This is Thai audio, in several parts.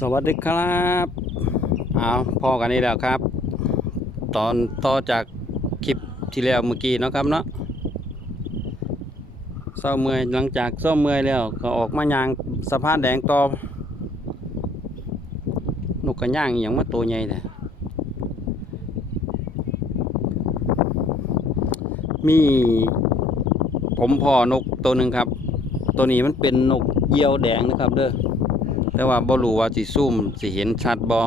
สวัสดีครับเอาพ่อกันนี่แล้วครับ ตอนต่อจากคลิปที่แล้วเมื่อกี้นะครับเนาะเศร้าเมื่อยหลังจากเศร้าเมื่อยแล้วก็ออกมายางสะพานแดงต่อนกกระย่างอย่างมาตัวใหญ่เนี่ยมีผมพ่อนกตัวหนึ่งครับ ตัวนี้มันเป็นนกเยี่ยวแดงนะครับเด้อ แต่ว่าบ่รู้ว่าสิซูมสิเห็นชัดบ่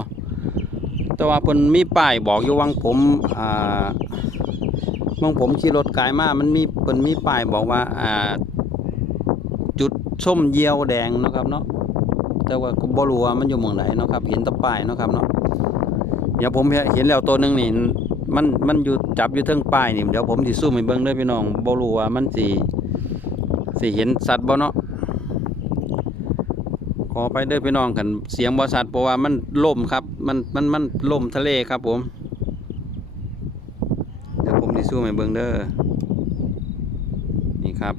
แต่ว่าเพิ่นมีป้ายบอกอยู่วังผมอ่าวังผมขี่รถกายมามันมีเพิ่นมีป้ายบอกว่าอ่าจุดส้มเยี่ยวแดงนะครับเนาะแต่ว่าก็บ่รู้ว่ามันอยู่หม่องไหนเนาะครับ เห็นแตะป้ายเนาะครับเนาะเดี๋ยวผมเห็นแล้วตัวหนึงนี่มันมันอยู่จับอยู่เทิงป้ายนี่เดี๋ยวผมสิซูมให้เบิ่งเด้อพี่น้องบ่รู้ว่ามันสิสิเห็นสัตว์บ่เนาะ อไปเด้อพี่น้องกันเสียงบริษัทเพราะว่ามันล่มครับ มันมันมันล่มทะเลครับผม เดี๋ยวผมจะสู้ให้เบิ่งเด้อนี่ครับ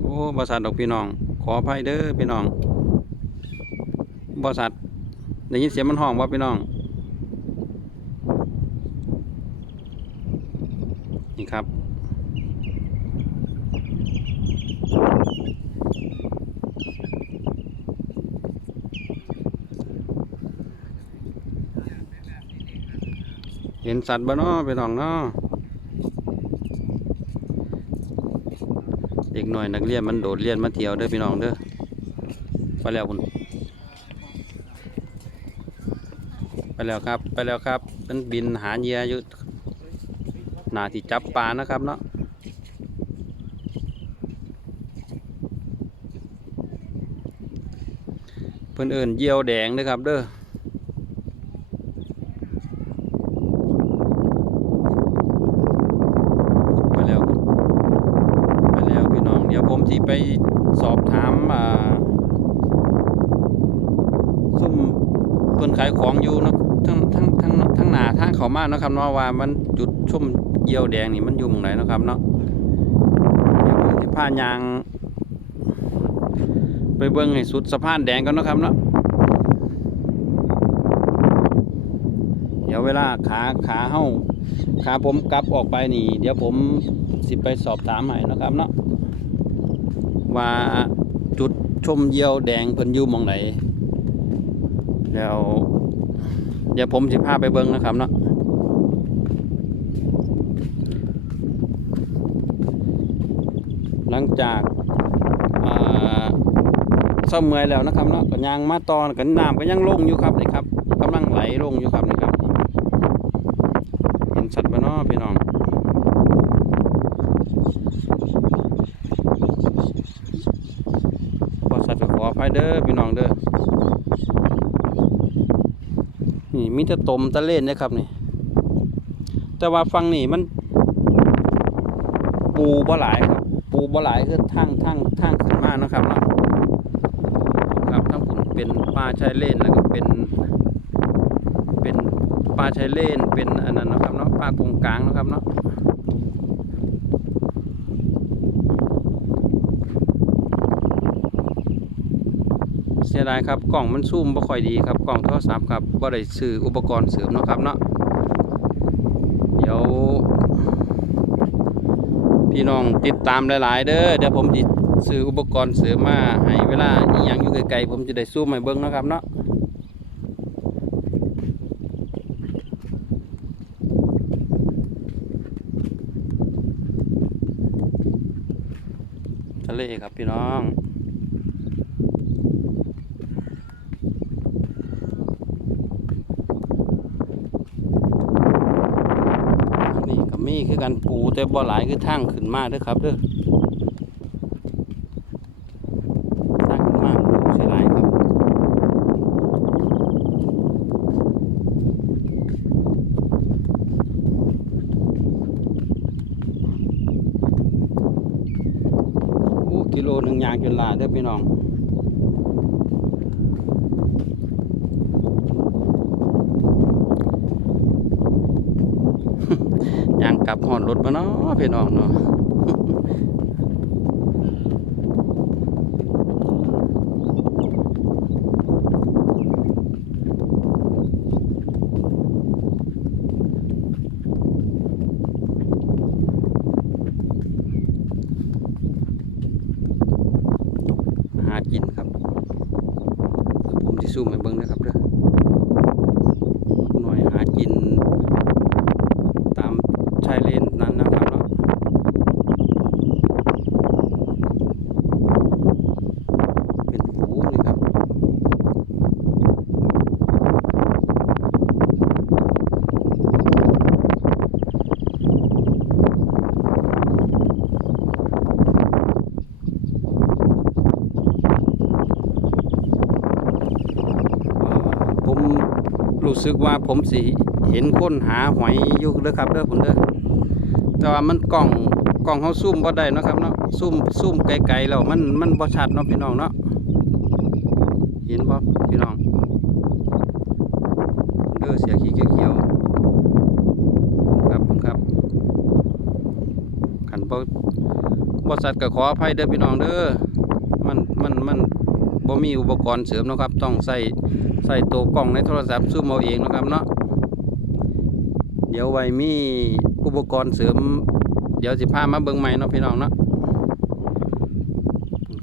โอ้บริษัทดอกพี่น้อง ขออภัยเด้อพี่น้องบริษัทได้ยินเสียงมันห้องว่าพี่น้องนี่ครับ เห็นสัตว์บ่เนาะไปน้องเนาะเด็กหน่อยนักเรียนมันโดดเรียนมาเที่ยวเด้อพี่น้องเด้อไปแล้วคุณไปแล้วครับไปแล้วครับมันบินหาเหยื่ออยู่หนาที่จับปลานะครับเนาะเพิ่อนเอิ้นเยี่ยวแดงเด้อครับเด้อ ไปแล้วไปแล้วพี่ น้องเดี๋ยวผมสิไปสอบถามซุ่มเพิ่นขายของอยู่นะทั้งทั้งทั้งทั้งหน้าทางเขามาเนาะครับเนาะว่ามันจุดชุ่มเยี่ยวแดงนี่มันอยู่หม่องไหนเนาะครับเนาะเดี๋ยวผมสิพายาง ไปเบิ่งให้สุดสะพานแดงก่อนเนาะครับเนาะเดี๋ยวเวลาขาขาเฮาขาผมกลับออกไปนี่ เดี๋ยวผมสิไปสอบถามให้นะครับเนาะ ว่าจุดชมเยี่ยวแดงเพิ่นอยู่มองไหนแล้วเดี๋ยวผมสิพาไปเบิ่งนะครับเนาะหลังจากเศร้าเมื่อแล้วนะครับเนาะก็ยางมาตอนกันน้ำก็ยังลงอยู่ครับนี่ครับกำลังไหลลงอยู่ครับนี่สัตว์บ้านอพี่น้องพอสัตว์ก็ข ออภัยเด้อพี่น้องเด้อนี่มีแต่ตมตะเล่นนะครับนี่ แต่ว่าฟังนี่มัน ปูบ่หลายครับ ปูบ่หลายคือทางทางทางขึ้นมากนะครับเนาะครับทั้งผมเป็นปลาชายเลนแล้วก็เป็นเป็นปลาชายเลนเป็นอันนั้นนะครับเนาะปลากงกลางนะครับเนาะ สียดายครับกล่องมันซูมบ่ค่อยดีครับกล่องโทรศัพท์ครับบ่ได้ซื้ออุปกรณ์เสริมเนาะครับเนาะเดี๋ยว พี่น้องติดตามหลาย ๆ เด้อเดี๋ยวผมจิซื้ออุปกรณ์เสริมมาให้เวลาอีหยังอยู่ไกลๆผมจะได้ซูมให้เบิ่งเนาะครับเนาะทะเลครับพี่น้อง นี่กับ มีคือกันปูแต่บ่หลายคือทางขึ้นมาเด้อครับเด้อทางขึ้นมาปูเสียหลายครับโอ้กิโลหนึ่งยางจนลาเด้อพี่น้อง ขับหอนรถมาเนาะพี่น้องเนาะ ซูมให้เบิ่งนะครับเด้อหน่อยหากิน ตามชายเลนนั้นนะครับเนาะเป็นฝูงเลยครับ ผมรู้ สึกว่าผมสิเห็นคนหาหอยอยู่เด้อครับเด้อผมเด้อแต่ว่ามันกล้องกล้องเขาซูมบ่ได้นะครับเนาะซูมซูมไกลๆแล้วมันมันบ่ชัดเนาะพี่น้องเนาะเห็นบ่พี่น้องเด้อเสียขี้เขียวครับผมครับขันบ่บ่ชัดก็ขออภัยเด้อพี่น้องเด้อมันมันมัน บ่มีอุปกรณ์เสริมนะครับ ต้องใส่ใส่ตัวกล้องในโทรศัพท์ซูมเอาเองนะครับเนาะเดี๋ยวไว้มีอุปกรณ์เสริม เดี๋ยวสิพามาเบิ่งใหม่เนาะพี่น้องเนาะ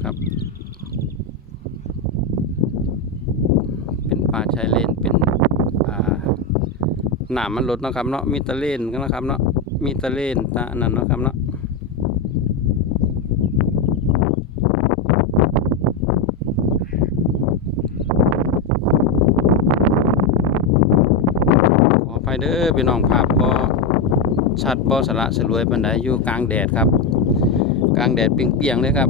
ครับ เป็นป่าชายเลนเป็นอ่าหนามมันลดนะครับเนาะมีตะเลนกันนะครับเนาะมีตะเลนตาอันนั้นนะครับเนาะ ขออภัยเด้อ พี่น้องภาพบ่ชัดบ่สละสลวยปานใดอยู่กลางแดดครับ กลางแดดเปียงๆเลยครับ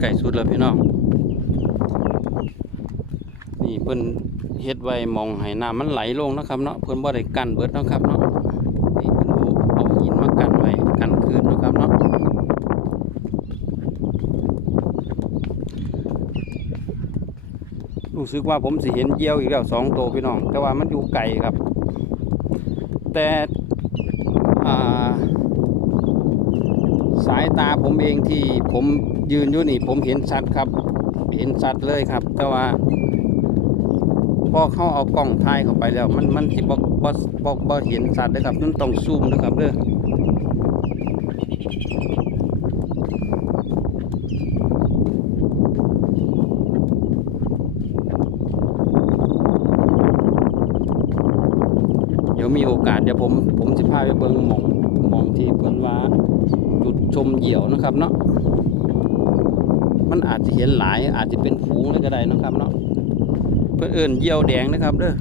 ไก่สุดแล้วพี่น้อง นี่เพิ่นเฮ็ดไว้มองให้น้ำมันไหลลงนะครับเนาะเพิ่นบ่ได้กั้นเบิดนะครับเนาะนี่เพิ่นเอาเอาหินมากั้นไว้กั้นคืนนะครับเนาะรู้สึกว่าผมสิเห็นเยี่ยวอีกแล้วสองตัวพี่น้อง แต่ว่ามันอยู่ไกลครับ แต่สายตาผมเองที่ผมยืนอยู่นี่ ผมเห็นชัดครับ เห็นชัดเลยครับ แต่ว่า พอเขาเอากล้องถ่ายเข้าไปแล้ว มันมันสิบ่บ่บ่บ่เห็นชัดเลยครับมันต้องซูมนะครับเด้อเดี๋ยวมีโอกาสเดี๋ยวผมผมสิพาไปเบิ่งมองมองที่เพิ่นว่าจุดชมเหยี่ยวนะครับเนาะมันอาจจะเห็นหลายอาจจะเป็นฝูงเลยก็ได้นะครับเนาะ พื่อเอินเยี่ยวแดงนะครับเด้อ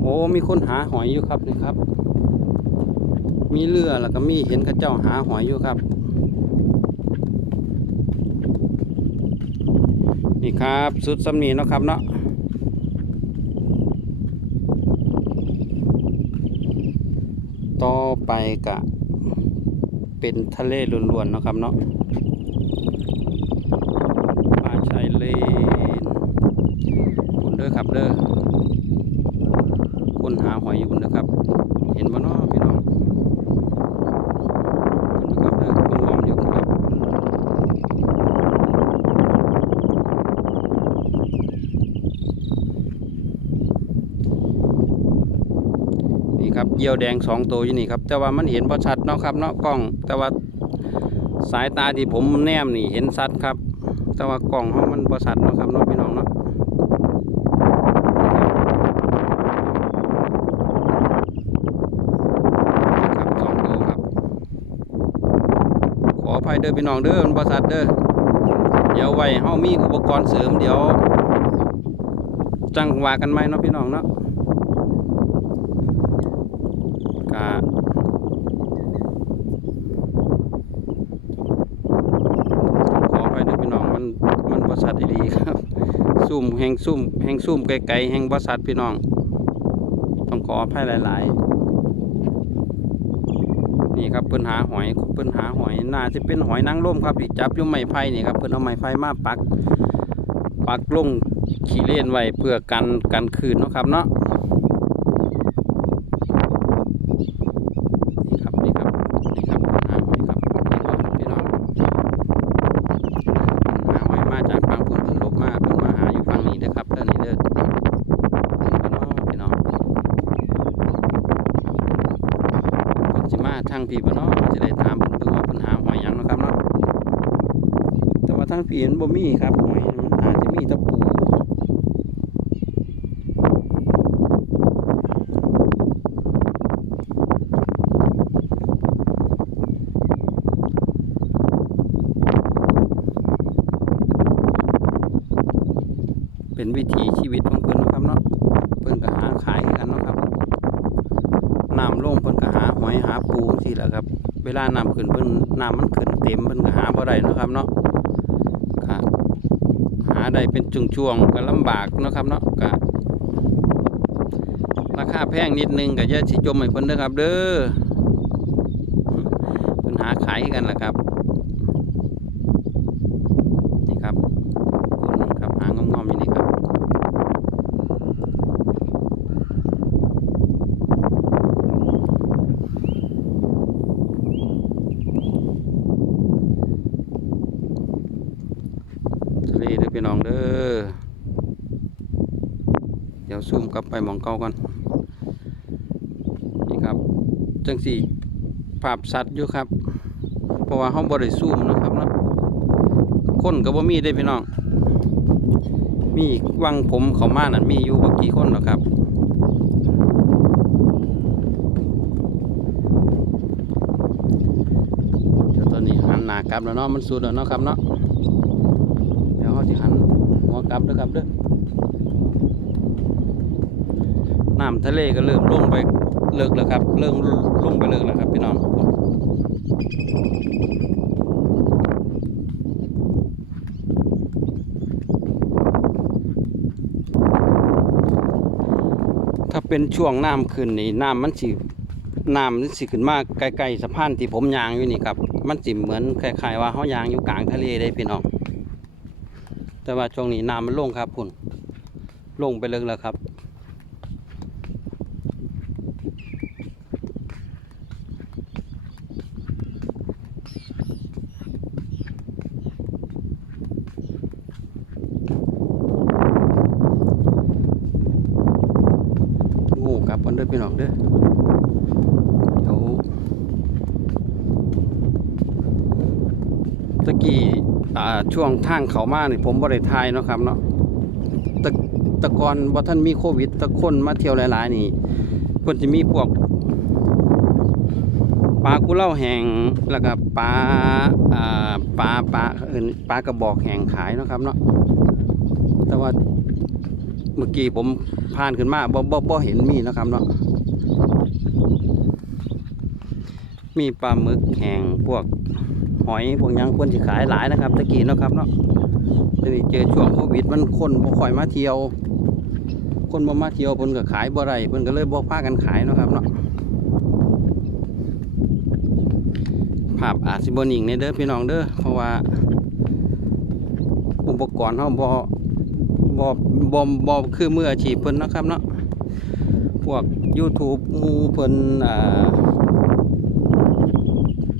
โอ้มีคนหาหอยอยู่ครับนี่ครับ มีเรือแล้วก็มีเห็นเข้าเจ้าหาหอยอยู่ครับ นี่ครับสุดสำนีเนาะครับเนาะต่อไปกะเป็นทะเลล้วนๆเนาะครับเนาะป่าชายเลนคุณเด้อครับเด้อคนหาหอยอยู่คุณเด้อครับ เห็นบ่เนาะพี่น้องคุณเด้อครับเด้อคนมองอยู่คุณครับ นี่ ครับเยี่ยวแดงสองตัวอยู่นี่ครับ แต่ว่ามันเห็นพอชัดเนาะครับเนาะกล้อง แต่ว่าสายตาที่ผมแนมนี่เห็นชัดครับ แต่ว่ากล้องเขามันพอชัดเนาะครับเนาะพี่น้องเนาะครับสองตัวครับขออภัยเด้อพี่น้องเด้อมันพอชัดเด้อเดี๋ยวไว้เฮามีอุปกรณ์เสริมเดี๋ยว จังว่ากันไหมเนาะพี่น้องเนาะ กะขอไปด้วยพี่น้องมันมันบริษัทดีครับซุ่มแหงซุ่มแหงซุ่มไกลๆแหงบริษัทพี่น้อง ต้องขออภัยหลาย ๆ นี่ครับเพิ่นหาหอยเพิ่นหาหอยน่าจะเป็นหอยนางรมครับที่จับยู่ไม้ไผ่นี่ครับเพิ่นเอาไม้ไผ่มาปักปักลงขี้เล่นไว้เพื่อกันกันคืนนะครับเนาะนี่ครับนี่ครับนี่ครับเพิ่นหาหอยครับนี่ครับพี่น้องเพิ่นหาหอยมาจากฝั่งพุ่นเพิ่นหลบมาเพิ่นมาหาอยู่ฝั่งนี้เด้อครับเด้อนี่เด้อพี่น้องพี่น้อง เพิ่นสิมาทางพี่บ่เนาะจะได้ถามเพิ่นเบิ่งว่าเพิ่นหาหอยหยังเนาะครับเนาะแต่ว่า ทางพี่มันบ่มีครับหอยมันอาจจะมีตะปูเป็นวิถีชีวิตของเพิ่นนะครับเนาะเพิ่นก็หาขายกันเนาะครับน้ำลงเพิ่นก็หาหอยหาปูจังซี่แหละครับ เวลาน้ำขึ้นเพิ่นน้ำมันขึ้นเต็มเพิ่นก็หาบ่ได้นะครับเนาะ ได้เป็นช่วงๆก็ลำบากนะครับเนาะก็ราคาแพงนิดนึงก็อย่าสิจมให้เพิ่นเด้อครับ เด้อเพิ่นหาขายกันล่ะครับนี่ครับคนนึงครับหางอมๆอยู่นี่ครับ ทะเลเด้อพี่น้องเด้อ เดี๋ยวซูมกลับ ไปมองเก่าก่อนนี่ครับจังสี่ภาพสัตว์อยู่ครับ เพราะว่าห้องบริซูมเนะครับนะคนก็บ่มีได้พี่น้อง มีวังผมเขามานั่นมีอยู่บ่กี่คนหรอครับเดี๋ยวตอนนี้หันหนากลับแล้วเนาะมันสุดแล้วเนาะครับเนาะเดี๋ยวเขาจะหันหัวกลับด้อครับเด้อ น้ำทะเลก็เริ่มลงไปเลิกแล้วครับเริ่มลงไปเลิกแล้วครับพี่น้องถ้าเป็นช่วงน้ำขึ้นนี่น้ำมันสิน้ำมันสิขึ้นมาใกลๆสะพานที่ผมยางอยู่นี่ครับ มันสิเหมือนคล้ายๆว่าเขายางอยู่กลางทะเลได้พี่น้องแต่ว่าช่วงนี้น้ำมันลงครับพุ่นลงไปเลยแล้วครับ โง่กลับกันเด้อพี่น้องเด้อเดี๋ยว ตะกี้ช่วงทางเขามานี่ผมบ่ไทายเนาะครับเนาะตะตะกอนบ่ท่านมีโควิด ตะคนมาเที่ยวหลาย ๆ นี่เพิ่นจะมีพวกปลากุเล่าแห้งแล้วก็ปลาปลาปลาเอิ้นปลากระบอกแห้งขายเนาะครับเนาะแต่ว่าเมื่อกี้ผมผ่านขึ้นมาบ่บ่บ่เห็นมีนะครับเนาะมีปลาหมึกแห้งพวก หอยพวกยังควรสิขายหลายนะครับตะกี้เนาะครับเนาะทีนี้เจอช่วงโควิดมันคนบ่ค่อยมาเที่ยว คนบ่มาเที่ยวเพิ่นก็ขายบ่ได้เพิ่นก็เลยบ่พากันขายเนาะครับเนาะภาพอาจสิบ่นิ่งในเด้อพี่น้องเด้อเพราะว่า อุปกรณ์เฮาบ่บ่บ่บ่คือมืออาชีพเพิ่นนะครับเนาะพวก YouTube หมู่เพิ่นอ่า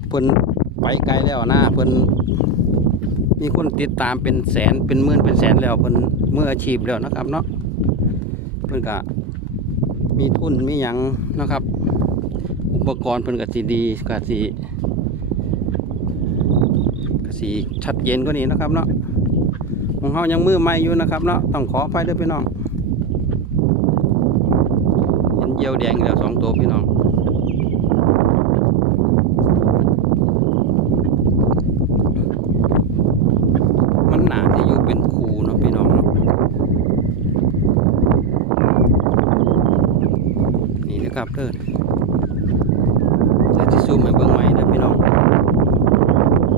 เพิ่น ไปไกลแล้วนะเพิ่นมีคนติดตามเป็นแสนเป็นหมื่นเป็นแสนแล้วเพิ่นเมื่ออาชีพแล้วนะครับเนาะเพิ่นก็มีทุนมีหยังนะครับ อุปกรณ์เพิ่นก็สิดีก็สิก็สิชัดเจนกว่านี้นะครับเนาะของเฮายังมือใหม่อยู่นะครับเนาะต้องขออภัยด้วยพี่น้องเห็นเยี่ยวแดงแล้วสองตัวพี่น้อง มันหนาจะอยู่เป็นคูเนาะพี่น้องเนาะนี่นะครับเด้อจะจะซูมให้เบิ่งใหม่เด้อพี่น้อง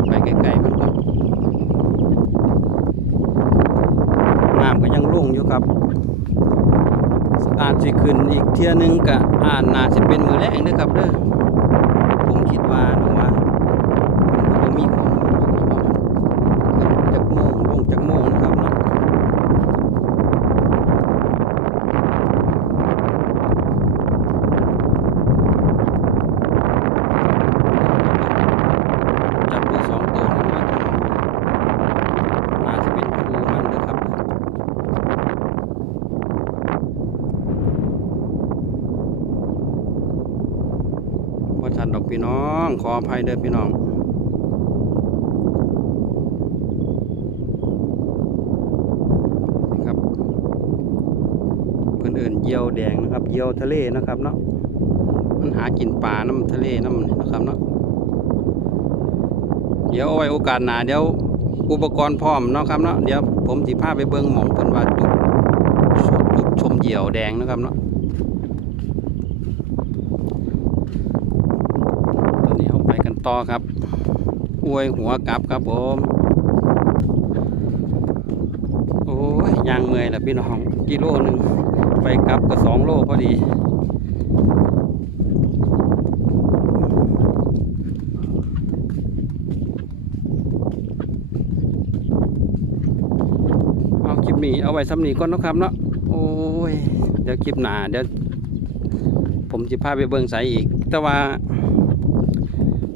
ไปไกลๆมันก็น้ำก็ยังลุ่งอยู่ครับ อา จจะขึ้นอีกเที่ยนึงก็อ่านน่าจะเป็นมือแรกเด้อครับเด้อผมคิดว่านะว่าผมก็บ่มีข้อมูลหรอกว่ามันขึ้นจากโมงลงจากโมงนะครับเนาะจับตัวสองตัวนี่มาตรงนั้นน่าจะเป็นครูมันนะครับ ว่าชันดอก พี่น้อง ขออภัยเด้อพี่น้องนะครับเพื่อนเอื่นเยี่ยวแดงนะครับ เยี่ยวทะเลนะครับเนาะมันหากินปลาน้ำทะเลน้ำนี่นะครับเนาะเดี๋ยวเอาไว้โอกาสหนาเดี๋ยวอุปกรณ์พร้อมเนาะครับเนาะเดี๋ยวผมสิพาไปเบิ่งหมองเพิ่นว่าจุดจุดชมเหยี่ยวแดงนะครับเนาะ ตอนนี้เราไปกัน ต่อครับ อวยหัวกลับครับผม โอ้ยยางเมื่อยแล้วพี่น้องกิโลหนึ่งไปกลับก็สองโลพอดีเอาคลิปนี้เอาไว้ซ้ำนีก่อนนะครับเนาะ โอ้ย เดี๋ยวคลิปหนาเดี๋ยว ผมจะพาไปเบิ่งใสอีก แต่ว่า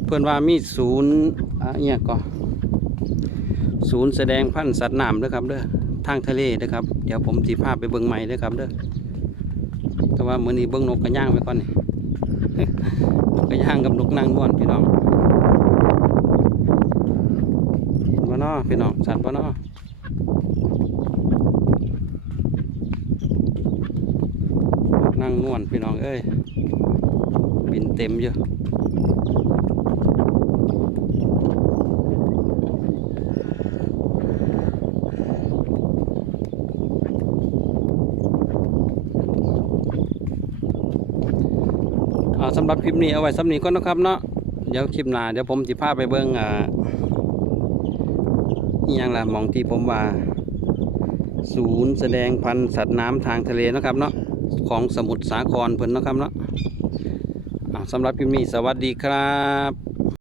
เพื่อนว่ามีศูนย์อะเนี่ยก็ศูนย์แสดงพันธุ์สัตว์น้ำเด้อครับเด้อทางทะเลเด้อครับ เดี๋ยวผมสิพาพไปเบิ่งใหม่เด้อครับเด้อแต่ว่ามือนี้เบิ่งนกกระย่างไปก่อนนี่นกกระย่างกับนกนางนวลพี่น้องเห็นบ่เนาะพี่น้องสัตว์บ่เนาะนกนางนวลพี่น้องเอ้ยบินเต็มอยู่อ่าสำหรับคลิปนี้เอาไว้สำนี้ก็นะครับเนาะเดี๋ยวคลิปหน้าเดี๋ยวผมจะพาไปเบิ้งอ่าอหยังละมองที่ผมว่า ศูนย์แสดงพันธุ์สัตว์น้ำทางทะเลนะครับเนาะของสมุทรสาครเพิ่นนะครับเนาะสำหรับคลิปนี้สวัสดีครับ